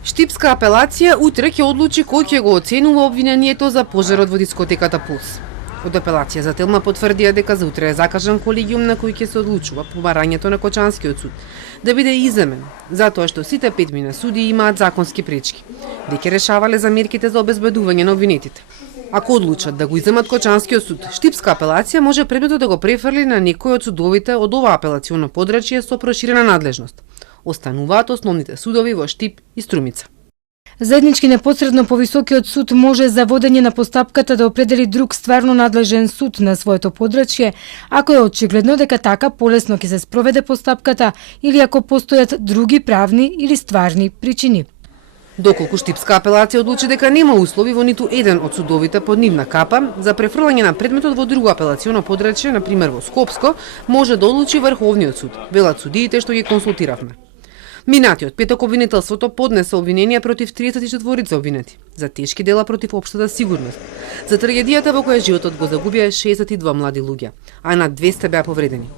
Штипска апелација утре ќе одлучи кој ќе го оценува обвинението за пожарот во дискотеката Пулс. Од апелација за Телма потврдија дека за утре е закажан колегиум на кој ќе се одлучува по барањето на Кочанскиот суд да биде иземен, затоа што сите 5 мина суди имаат законски пречки. Веќе решавале за мерките за обезбедување на обвинетите. Ако одлучат да го иземат Кочанскиот суд, штипска апелација може предметот да го префрли на некој од судовите од ова апелационо подрачје со проширена надлежност. Остануваат основните судови во Штип и Струмица. Заеднички непосредно повисокиот суд може за водење на постапката да определи друг стварно надлежен суд на своето подрачје, ако е очигледно дека така полесно ќе се спроведе постапката или ако постојат други правни или стварни причини. Доколку штипска апелација одлучи дека нема услови во ниту еден од судовите под нивна капа за префрлање на предметот во друго апелационо подрачје, на пример во Скопско, може да одлучи Врховниот суд, велат судиите што ги консултиравме. Минатиот петок обвинителството поднесе обвиненија против 34 обвинети за тешки дела против општата сигурност, за трагедијата во која животот го загубија 62 млади луѓе, а над 200 беа повредени.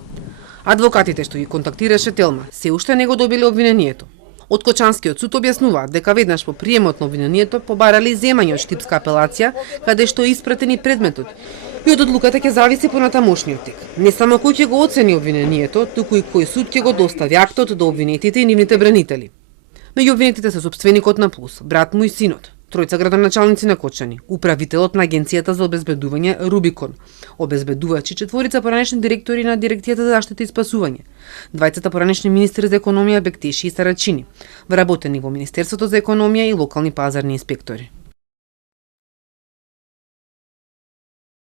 Адвокатите што ги контактираше Телма се уште не го добиле обвинението. Од Кочанскиот суд објаснуваат дека веднаш по приемот на обвинението побарале земање од штипска апелација, каде што е испратен и предметот, и од одлуката ќе зависи понатамошниот тек. Не само кој ќе го оцени обвинението, туку и кој суд ќе го достави актот до обвинетите и нивните бранители. Меѓу обвинетите се сопственикот на Пулс, брат му и синот, тројца градоначалници на Кочани, управителот на Агенцијата за обезбедување Рубикон, обезбедувачи 4 поранешни директори на Дирекцијата за заштита и спасување, 2 поранешни министри за економија Бектеши и Сарачини, вработени во Министерството за економија и локални пазарни инспектори.